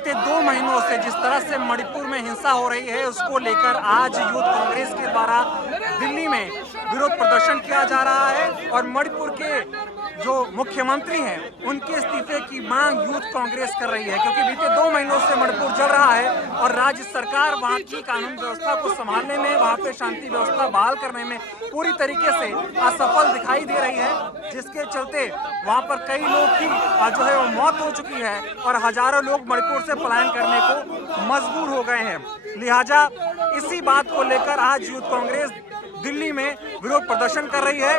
बीते 2 महीनों से जिस तरह से मणिपुर में हिंसा हो रही है, उसको लेकर आज यूथ कांग्रेस के द्वारा दिल्ली में विरोध प्रदर्शन किया जा रहा है और मणिपुर के जो मुख्यमंत्री हैं उनके इस्तीफे की मांग यूथ कांग्रेस कर रही है, क्योंकि बीते 2 महीनों से मणिपुर जल रहा है और राज्य सरकार वहां की कानून व्यवस्था को संभालने में, वहां पे शांति व्यवस्था बहाल करने में पूरी तरीके से असफल दिखाई दे रही है, जिसके चलते वहां पर कई लोग की जो है वो मौत हो चुकी है और हजारों लोग मणिपुर से पलायन करने को मजबूर हो गए हैं। लिहाजा इसी बात को लेकर आज यूथ कांग्रेस दिल्ली में विरोध प्रदर्शन कर रही है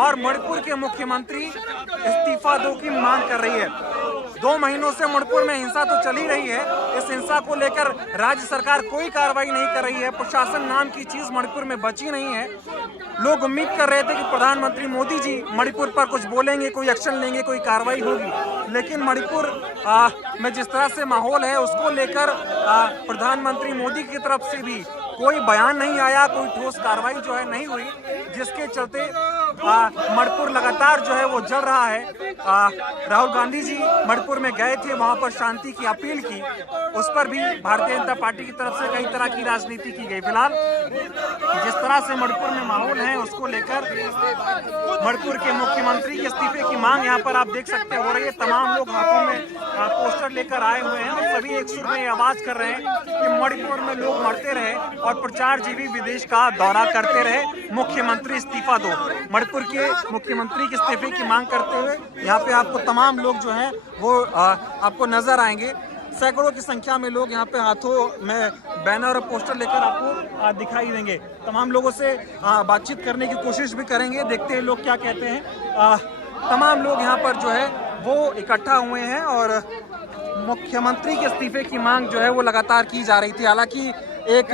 और मणिपुर के मुख्यमंत्री इस्तीफा दो की मांग कर रही है। 2 महीनों से मणिपुर में हिंसा तो चल ही रही है, इस हिंसा को लेकर राज्य सरकार कोई कार्रवाई नहीं कर रही है, प्रशासन नाम की चीज मणिपुर में बची नहीं है। लोग उम्मीद कर रहे थे कि प्रधानमंत्री मोदी जी मणिपुर पर कुछ बोलेंगे, कोई एक्शन लेंगे, कोई कार्रवाई होगी, लेकिन मणिपुर में जिस तरह से माहौल है उसको लेकर प्रधानमंत्री मोदी की तरफ से भी कोई बयान नहीं आया, कोई ठोस कार्रवाई जो है नहीं हुई, जिसके चलते मणिपुर लगातार जो है वो जल रहा है। राहुल गांधी जी मणिपुर में गए थे, वहां पर शांति की अपील की, उस पर भी भारतीय जनता पार्टी की तरफ से कई तरह की राजनीति की गई। फिलहाल जिस तरह से मणिपुर में माहौल है उसको लेकर मणिपुर के मुख्यमंत्री के इस्तीफे की मांग यहाँ पर आप देख सकते हो रही है। तमाम लोग हाथों में पोस्टर लेकर आए हुए हैं और सभी एक सुर में आवाज कर रहे हैं कि मणिपुर में लोग मरते रहे और प्रचारजीवी विदेश का दौरा करते रहे, मुख्यमंत्री इस्तीफा दो। मणिपुर के मुख्यमंत्री के इस्तीफे की मांग करते हुए यहाँ पे आपको तमाम लोग जो हैं वो आपको नजर आएंगे। सैकड़ों की संख्या में लोग यहाँ पे हाथों में बैनर और पोस्टर लेकर आपको दिखाई देंगे। तमाम लोगों से बातचीत करने की कोशिश भी करेंगे, देखते हैं लोग क्या कहते हैं। तमाम लोग यहाँ पर जो है वो इकट्ठा हुए हैं और मुख्यमंत्री के इस्तीफे की मांग जो है वो लगातार की जा रही थी। हालांकि एक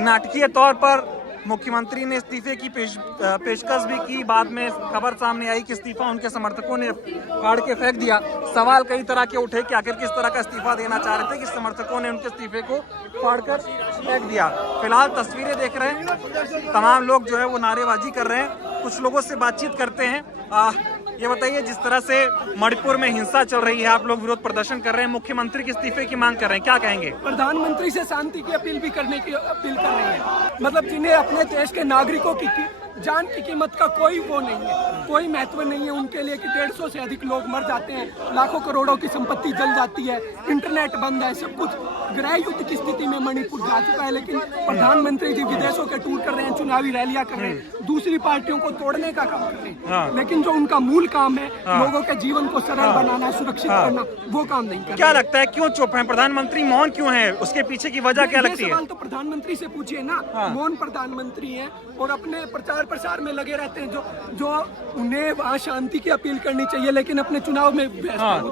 नाटकीय तौर पर मुख्यमंत्री ने इस्तीफे की पेशकश भी की, बाद में खबर सामने आई कि इस्तीफा उनके समर्थकों ने फाड़ के फेंक दिया। सवाल कई तरह के उठे कि आखिर किस तरह का इस्तीफा देना चाह रहे थे कि समर्थकों ने उनके इस्तीफे को फाड़कर फेंक दिया। फिलहाल तस्वीरें देख रहे हैं, तमाम लोग जो है वो नारेबाजी कर रहे हैं। कुछ लोगों से बातचीत करते हैं। ये बताइए, जिस तरह से मणिपुर में हिंसा चल रही है, आप लोग विरोध प्रदर्शन कर रहे हैं, मुख्यमंत्री के इस्तीफे की मांग कर रहे हैं, क्या कहेंगे? प्रधानमंत्री से शांति की अपील भी करने की अपील कर रहे हैं। मतलब जिन्हें अपने देश के नागरिकों की जान की कीमत का कोई वो नहीं है, कोई महत्व नहीं है उनके लिए कि 150 से अधिक लोग मर जाते हैं, लाखों करोड़ों की संपत्ति जल जाती है, इंटरनेट बंद है, सब कुछ गृह युद्ध की स्थिति में मणिपुर जा चुका है। लेकिन प्रधानमंत्री जी विदेशों के टूर कर रहे हैं, चुनावी रैलियां कर रहे हैं, दूसरी पार्टियों को तोड़ने का काम कर रहे हैं, लेकिन जो उनका मूल काम है लोगों के जीवन को सरल बनाना, सुरक्षित करना, वो काम नहीं कर। क्या लगता है क्यों चुप है प्रधानमंत्री, मौन क्यों है, उसके पीछे की वजह क्या लगती है? सवाल तो प्रधानमंत्री से पूछिए ना। मौन प्रधानमंत्री है और अपने प्रचार प्रसार में लगे रहते हैं, जो उन्हें वहाँ शांति की अपील करनी चाहिए, लेकिन अपने चुनाव में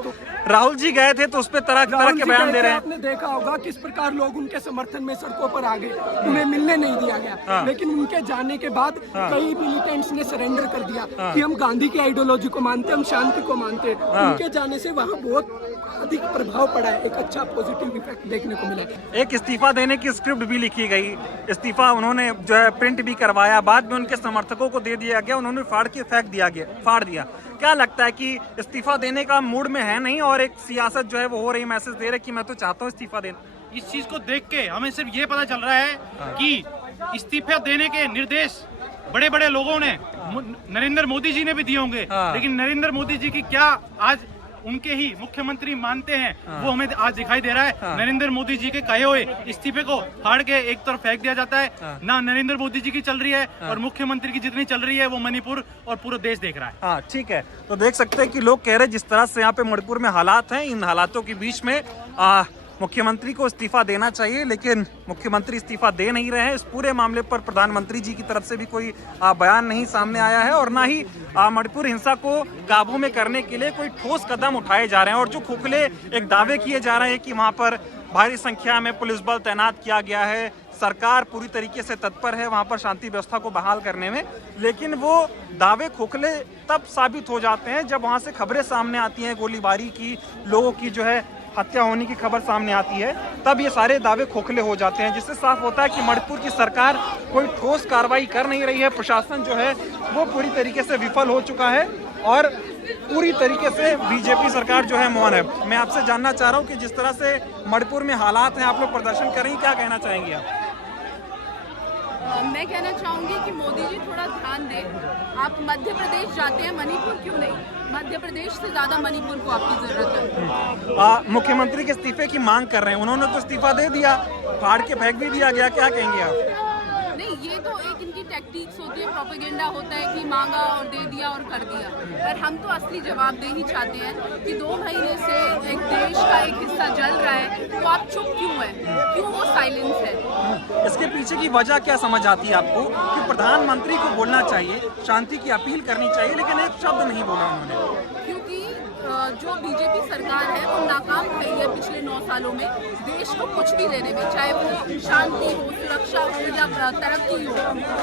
तो राहुल जी गए थे तो उस पर तरह तरह के बयान दे रहे हैं। आपने देखा होगा किस प्रकार लोग उनके समर्थन में सड़कों पर आ गए, उन्हें मिलने नहीं दिया गया, लेकिन उनके जाने के बाद कई मिलिटेंट्स ने सरेंडर कर दिया कि हम गांधी की आइडियोलॉजी को मानते, हम शांति को मानते। उनके जाने से वहाँ बहुत अधिक प्रभाव पड़ा है, एक अच्छा पॉजिटिव इफेक्ट देखने को मिला है। एक इस्तीफा देने की स्क्रिप्ट भी लिखी गई, इस्तीफा उन्होंने जो है प्रिंट भी करवाया, बाद में उनके समर्थकों को दे दिया गया, उन्होंने फाड़ के फेंक दिया गया, फाड़ दिया। क्या लगता है कि इस्तीफा देने का मूड में है नहीं और एक सियासत जो है वो हो रही, मैसेज दे रहे कि मैं तो चाहता हूँ इस्तीफा देना? इस चीज को देख के हमें सिर्फ ये पता चल रहा है कि इस्तीफा देने के निर्देश बड़े बड़े लोगों ने, नरेंद्र मोदी जी ने भी दिए होंगे, लेकिन नरेंद्र मोदी जी की क्या आज उनके ही मुख्यमंत्री मानते हैं, वो हमें आज दिखाई दे रहा है। नरेंद्र मोदी जी के कहे हुए इस्तीफे को फाड़ के एक तरफ फेंक दिया जाता है। ना नरेंद्र मोदी जी की चल रही है और मुख्यमंत्री की जितनी चल रही है वो मणिपुर और पूरा देश देख रहा है। हाँ, ठीक है। तो देख सकते हैं कि लोग कह रहे हैं जिस तरह से यहाँ पे मणिपुर में हालात हैं, इन हालातों के बीच में मुख्यमंत्री को इस्तीफा देना चाहिए, लेकिन मुख्यमंत्री इस्तीफा दे नहीं रहे हैं। इस पूरे मामले पर प्रधानमंत्री जी की तरफ से भी कोई बयान नहीं सामने आया है और ना ही मणिपुर हिंसा को काबू में करने के लिए कोई ठोस कदम उठाए जा रहे हैं। और जो खोखले एक दावे किए जा रहे हैं कि वहाँ पर भारी संख्या में पुलिस बल तैनात किया गया है, सरकार पूरी तरीके से तत्पर है वहाँ पर शांति व्यवस्था को बहाल करने में, लेकिन वो दावे खोखले तब साबित हो जाते हैं जब वहाँ से खबरें सामने आती हैं, गोलीबारी की, लोगों की जो है हत्या होने की खबर सामने आती है, तब ये सारे दावे खोखले हो जाते हैं, जिससे साफ होता है कि मणिपुर की सरकार कोई ठोस कार्रवाई कर नहीं रही है। प्रशासन जो है वो पूरी तरीके से विफल हो चुका है और पूरी तरीके से बीजेपी सरकार जो है मौन है। मैं आपसे जानना चाह रहा हूँ कि जिस तरह से मणिपुर में हालात हैं, आप लोग प्रदर्शन करेंगे, क्या कहना चाहेंगे आप? मैं कहना चाहूँगी कि मोदी जी थोड़ा ध्यान दें। आप मध्य प्रदेश जाते हैं, मणिपुर क्यों नहीं? मध्य प्रदेश से ज़्यादा मणिपुर को आपकी ज़रूरत है। मुख्यमंत्री के इस्तीफे की मांग कर रहे हैं, उन्होंने तो इस्तीफा दे दिया, फाड़ के फेंक भी दिया गया, क्या कहेंगे आप? नहीं, ये तो एक इनकी टैक्टिक्स होती है, प्रोपेगेंडा होता है कि मांगा और दे दिया और कर दिया। पर हम तो असली जवाबदेही चाहते हैं कि 2 महीने से एक देश का एक हिस्सा जल रहा है, तो आप चुप क्यों हैं? क्यों वो साइलेंस है? इसके पीछे की वजह क्या समझ आती है आपको कि प्रधानमंत्री को बोलना चाहिए, शांति की अपील करनी चाहिए, लेकिन एक शब्द नहीं बोला उन्होंने? क्योंकि जो बीजेपी सरकार है वो नाकाम रही है पिछले 9 सालों में देश को कुछ भी देने में, चाहे वो शांति हो, सुरक्षा हो या तरक्की हो।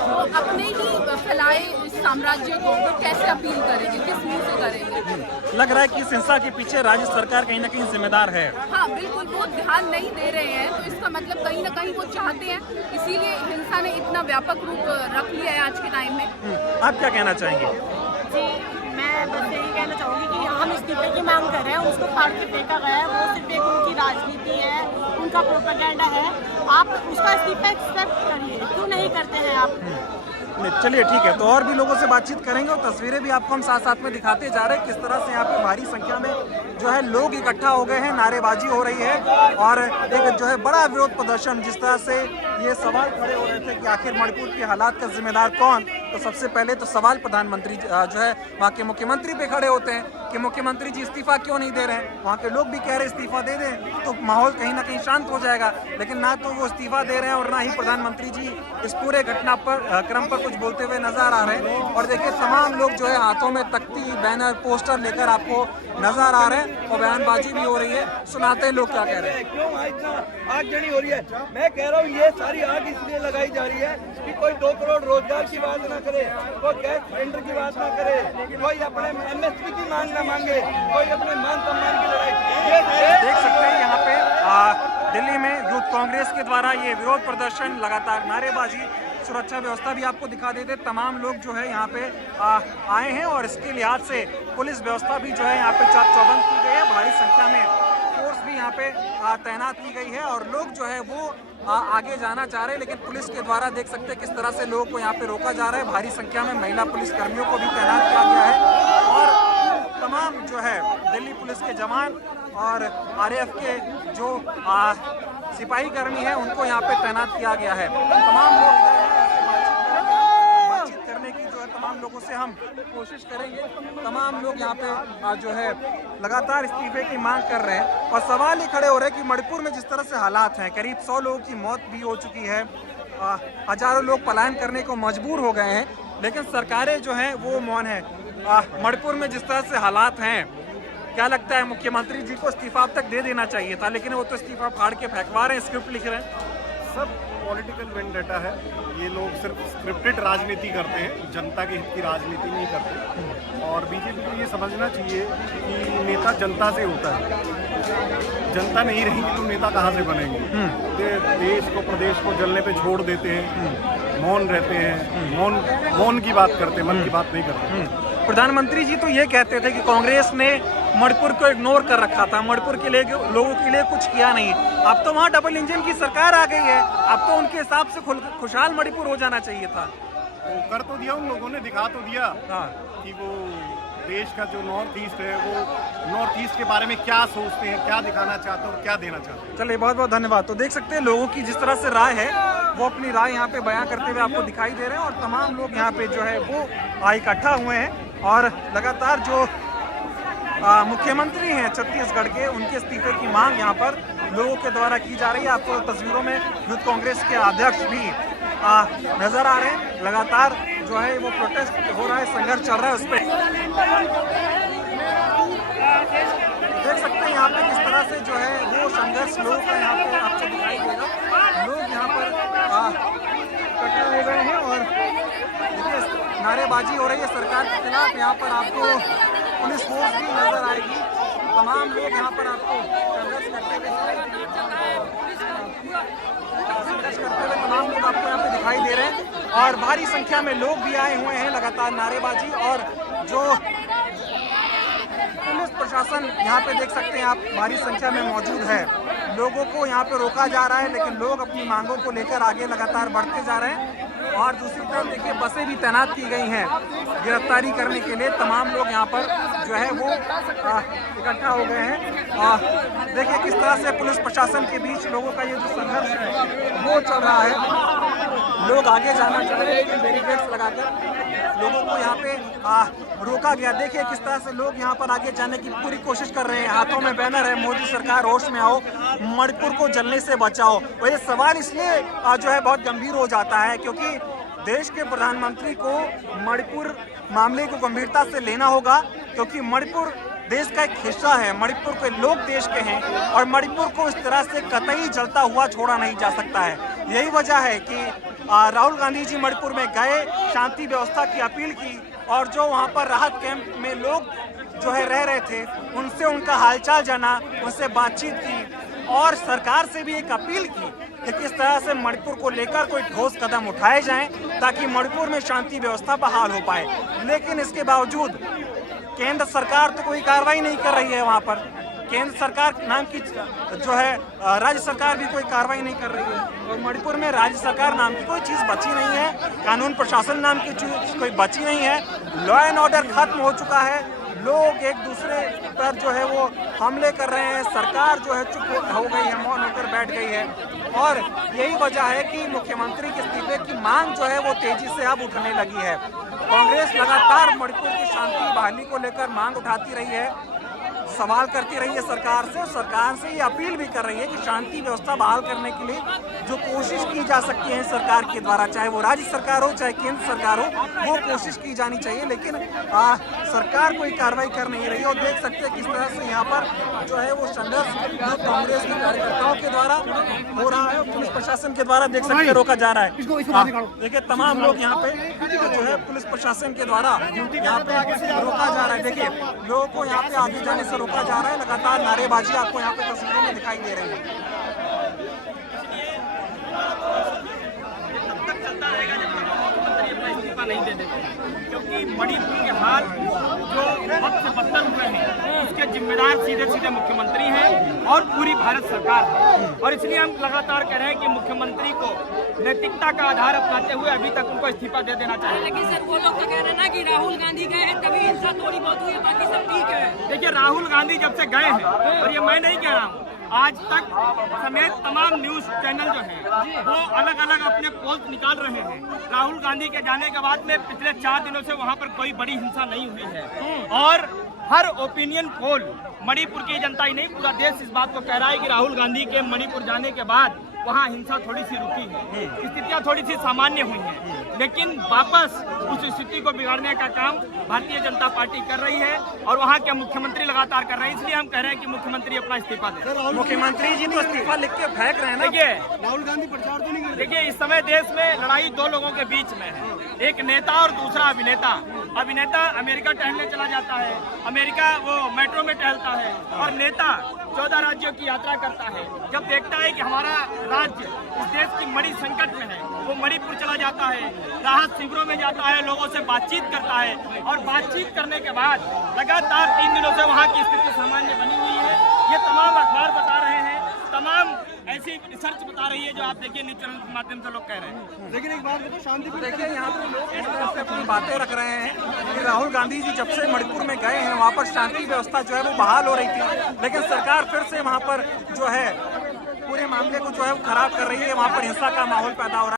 वो अपने ही फैलाए इस साम्राज्य को वो कैसे अपील करेंगे, किस मुंह से करेंगे? लग रहा है कि इस हिंसा के पीछे राज्य सरकार कहीं ना कहीं जिम्मेदार है। हाँ बिल्कुल, वो ध्यान नहीं दे रहे हैं, तो इसका मतलब कहीं ना कहीं वो चाहते हैं, इसीलिए हिंसा ने इतना व्यापक रूप रख लिया है आज के टाइम में। आप क्या कहना चाहेंगे? जी, मैं बस यही कहना चाहूँगी कि हम इस्तीफे की मांग कर रहे हैं, उसको फाड़ के फेंका गया है, वो सिर्फ एक उनकी राजनीति है, उनका प्रोपेगेंडा है। आप उसका इस्तीफा एक्सेप्ट करिए, क्यों नहीं करते हैं आप? चलिए ठीक है, तो और भी लोगों से बातचीत करेंगे और तस्वीरें भी आपको हम साथ साथ में दिखाते जा रहे हैं किस तरह से यहाँ पे भारी संख्या में जो है लोग इकट्ठा हो गए हैं, नारेबाजी हो रही है और एक जो है बड़ा विरोध प्रदर्शन। जिस तरह से ये सवाल खड़े हो रहे थे कि आखिर मणिपुर के हालात का जिम्मेदार कौन, तो सबसे पहले तो सवाल प्रधानमंत्री जो है वहाँ के मुख्यमंत्री पे खड़े होते हैं कि मुख्यमंत्री जी इस्तीफा क्यों नहीं दे रहे हैं। वहाँ के लोग भी कह रहे हैं इस्तीफा दे दें तो माहौल कहीं ना कहीं शांत हो जाएगा, लेकिन ना तो वो इस्तीफा दे रहे हैं और ना ही प्रधानमंत्री जी इस पूरे घटना पर क्रम पर कुछ बोलते हुए नजर आ रहे हैं। और देखिए तमाम लोग जो है हाथों में तख्ती, बैनर, पोस्टर लेकर आपको नजर आ रहे हैं और बयानबाजी भी हो रही है। सुनाते हैं लोग क्या कह रहे हैं। क्यों आगजनी हो रही है? मैं कह रहा हूँ ये सारी आग इसलिए लगाई जा रही है कि कोई 2 करोड़ रोजगार की बात ना करे, कोई गैस सिलेंडर की बात ना करे, कोई अपने MSP की मांग ना मांगे, कोई अपने मान सम्मान की लड़ाई। देख सकते हैं यहाँ पे दिल्ली में यूथ कांग्रेस के द्वारा ये विरोध प्रदर्शन, लगातार नारेबाजी, सुरक्षा व्यवस्था भी आपको दिखा देते। तमाम लोग जो है यहाँ पे आए हैं और इसके लिहाज से पुलिस व्यवस्था भी जो है यहाँ पे चौबंद की गई है। भारी संख्या में फोर्स भी यहाँ पे तैनात की गई है और लोग जो है वो आगे जाना चाह रहे हैं, लेकिन पुलिस के द्वारा देख सकते हैं किस तरह से लोगों को यहाँ पे रोका जा रहा है। भारी संख्या में महिला पुलिस कर्मियों को भी तैनात किया गया है और तमाम जो है दिल्ली पुलिस के जवान और RAF के जो सिपाही कर्मी हैं उनको यहाँ पे तैनात किया गया है। तमाम लोग बातचीत करने की जो है तमाम लोगों से हम कोशिश करेंगे। तमाम लोग यहाँ पे जो है लगातार इस्तीफे की मांग कर रहे हैं और सवाल ही खड़े हो रहे हैं कि मणिपुर में जिस तरह से हालात हैं, करीब 100 लोगों की मौत भी हो चुकी है, हजारों लोग पलायन करने को मजबूर हो गए हैं, लेकिन सरकारें जो हैं वो मौन है। मणिपुर में जिस तरह से हालात हैं, क्या लगता है मुख्यमंत्री जी को इस्तीफा अब तक दे देना चाहिए था, लेकिन वो तो इस्तीफा फाड़ के फेंकवा रहे हैं, स्क्रिप्ट लिख रहे हैं। सब पॉलिटिकल वेंडेटा है, ये लोग सिर्फ स्क्रिप्टेड राजनीति करते हैं, जनता के हित की राजनीति नहीं करते। और बीजेपी को ये समझना चाहिए कि नेता जनता से होता है, जनता नहीं रहेगी तो नेता कहाँ से बनेंगे। देश को, प्रदेश को जलने पे छोड़ देते हैं, मौन रहते हैं, मौन की बात करते हैं, मन की बात नहीं करते। प्रधानमंत्री जी तो ये कहते थे कि कांग्रेस ने मणिपुर को इग्नोर कर रखा था, मणिपुर के लिए लोगों के लिए कुछ किया नहीं। अब तो वहाँ डबल इंजन की सरकार आ गई है, अब तो उनके हिसाब से खुशहाल मणिपुर हो जाना चाहिए था। वो कर तो दिया, उन लोगों ने दिखा तो दिया कि वो देश का जो नॉर्थ ईस्ट है वो नॉर्थ ईस्ट के बारे में क्या सोचते हैं, क्या दिखाना चाहते हैं और क्या देना चाहते हैं। चलिए बहुत बहुत धन्यवाद। तो देख सकते हैं लोगों की जिस तरह से राय है वो अपनी राय यहाँ पे बयां करते हुए आपको दिखाई दे रहे हैं और तमाम लोग यहाँ पे जो है वो इकट्ठा हुए हैं और लगातार जो मुख्यमंत्री हैं छत्तीसगढ़ के, उनके इस्तीफे की मांग यहाँ पर लोगों के द्वारा की जा रही है। आपको तस्वीरों में यूथ कांग्रेस के अध्यक्ष भी नजर आ रहे हैं। लगातार जो है वो प्रोटेस्ट हो रहा है, संघर्ष चल रहा है उस पर। देख सकते हैं यहाँ पे किस तरह से जो है वो संघर्ष लोगों का यहाँ पे आपको दिखाई देगा। लोग यहाँ पर इकट्ठे हो गए हैं और देखिए नारेबाजी हो रही है सरकार के खिलाफ। यहाँ पर आपको पुलिस फोर्स भी नजर आएगी। तमाम लोग यहाँ पर आपको संघर्ष करते हुए तमाम लोग आपको यहाँ पे दिखाई दे रहे हैं और भारी संख्या में लोग भी आए हुए हैं। लगातार नारेबाजी और जो प्रशासन यहाँ पे देख सकते हैं आप, भारी संख्या में मौजूद है। लोगों को यहाँ पे रोका जा रहा है, लेकिन लोग अपनी मांगों को लेकर आगे लगातार बढ़ते जा रहे हैं। और दूसरी तरफ देखिए बसें भी तैनात की गई हैं गिरफ्तारी करने के लिए। तमाम लोग यहाँ पर जो है वो इकट्ठा हो गए हैं। देखिए किस तरह से पुलिस प्रशासन के बीच लोगों का ये जो संघर्ष है वो चल रहा है। लोग आगे जाना चाह रहे हैं, लेकिन बैरिकेड्स लगाकर लोगों को यहाँ पे रोका गया। देखिए किस तरह से लोग यहाँ पर आगे जाने की पूरी कोशिश कर रहे हैं। हाथों में बैनर है, मोदी सरकार होश में आओ, मणिपुर को जलने से बचाओ। और ये सवाल इसलिए जो है बहुत गंभीर हो जाता है क्योंकि देश के प्रधानमंत्री को मणिपुर मामले को गंभीरता से लेना होगा, क्योंकि मणिपुर देश का एक हिस्सा है, मणिपुर के लोग देश के हैं और मणिपुर को इस तरह से कतई जलता हुआ छोड़ा नहीं जा सकता है। यही वजह है कि राहुल गांधी जी मणिपुर में गए, शांति व्यवस्था की अपील की और जो वहां पर राहत कैंप में लोग जो है रह रहे थे उनसे उनका हालचाल जाना, उनसे बातचीत की और सरकार से भी एक अपील की कि किस तरह से मणिपुर को लेकर कोई ठोस कदम उठाए जाएं ताकि मणिपुर में शांति व्यवस्था बहाल हो पाए। लेकिन इसके बावजूद केंद्र सरकार तो कोई कार्रवाई नहीं कर रही है। वहां पर केंद्र सरकार नाम की जो है राज्य सरकार भी कोई कार्रवाई नहीं कर रही है और मणिपुर में राज्य सरकार नाम की कोई चीज़ बची नहीं है, कानून प्रशासन नाम की चीज़ कोई बची नहीं है। लॉ एंड ऑर्डर खत्म हो चुका है, लोग एक दूसरे पर जो है वो हमले कर रहे हैं। सरकार जो है चुप हो गई है, मौन होकर बैठ गई है और यही वजह है कि मुख्यमंत्री के इस्तीफे की मांग जो है वो तेजी से अब उठने लगी है। कांग्रेस लगातार मणिपुर की शांति बहाली को लेकर मांग उठाती रही है, सवाल करती रही है सरकार से और सरकार से ये अपील भी कर रही है कि शांति व्यवस्था बहाल करने के लिए जो कोशिश की जा सकती है सरकार के द्वारा, चाहे वो राज्य सरकार हो चाहे केंद्र सरकार हो, वो कोशिश की जानी चाहिए। लेकिन सरकार कोई कार्रवाई कर नहीं रही है और देख सकते हैं किस तरह से यहाँ पर जो है वो संघर्ष कांग्रेस के कार्यकर्ताओं के द्वारा हो रहा है, पुलिस प्रशासन के द्वारा देख सकते रोका जा रहा है। देखिए तमाम लोग यहाँ पे जो है पुलिस प्रशासन के द्वारा यहाँ पे रोका जा रहा है। देखिए लोगों को यहाँ पे आगे जाने से रोका जा रहा है, लगातार नारेबाजी आपको यहाँ पे तस्वीरों में दिखाई दे रही है। नहीं दे देते क्योंकि मणिपुर के हाल जो वक्त से बदतर हुए हैं उसके जिम्मेदार सीधे सीधे मुख्यमंत्री हैं और पूरी भारत सरकार है। और इसलिए हम लगातार कह रहे हैं कि मुख्यमंत्री को नैतिकता का आधार अपनाते हुए अभी तक उनको इस्तीफा दे देना चाहिए। लेकिन सर वो लोग तो कह रहे हैं ना कि राहुल गांधी गए हैं तभी हिंसा थोड़ी बहुत हुई है, बाकी सब ठीक है। देखिए राहुल गांधी जब से गए हैं, और ये मैं नहीं कह रहा हूँ, आज तक समेत तमाम न्यूज चैनल जो हैं वो अलग अलग अपने पोस्ट निकाल रहे हैं। राहुल गांधी के जाने के बाद में पिछले 4 दिनों से वहां पर कोई बड़ी हिंसा नहीं हुई है और हर ओपिनियन पोल मणिपुर की जनता ही नहीं पूरा देश इस बात को कह रहा है कि राहुल गांधी के मणिपुर जाने के बाद वहाँ हिंसा थोड़ी सी रुकी है, स्थितियाँ थोड़ी सी सामान्य हुई हैं। लेकिन वापस उस स्थिति को बिगाड़ने का काम भारतीय जनता पार्टी कर रही है और वहाँ के मुख्यमंत्री लगातार कर रहे हैं। इसलिए हम कह रहे हैं कि मुख्यमंत्री अपना इस्तीफा दें। मुख्यमंत्री जी तो इस्तीफा लिख के फेंक रहे हैं ना। देखिए राहुल गांधी प्रचार तो नहीं कर रहे। देखिए इस समय देश में लड़ाई 2 लोगों के बीच में है, एक नेता और दूसरा अभिनेता। अभिनेता अमेरिका टहलने चला जाता है, अमेरिका वो मेट्रो में टहलता है और नेता 14 राज्यों की यात्रा करता है। जब देखता है कि हमारा राज्य इस देश की बड़ी संकट में है, वो मणिपुर चला जाता है, राहत शिविरों में जाता है, लोगों से बातचीत करता है और बातचीत करने के बाद लगातार 3 दिनों से वहाँ की स्थिति सामान्य बनी हुई है। ये तमाम अखबार बता रहे हैं, तमाम ऐसी रिसर्च बता रही है जो आप देखिए न्यूज चैनल के माध्यम से लोग कह रहे हैं। लेकिन एक बात बताओ, शांति देखिए यहाँ पे लोग इस तरह से अपनी बातें रख रहे हैं कि राहुल गांधी जी जब से मणिपुर में गए हैं वहाँ पर शांति व्यवस्था जो है वो बहाल हो रही थी, लेकिन सरकार फिर से वहाँ पर जो है पूरे मामले को जो है वो खराब कर रही है, वहाँ पर हिंसा का माहौल पैदा हो रहा है।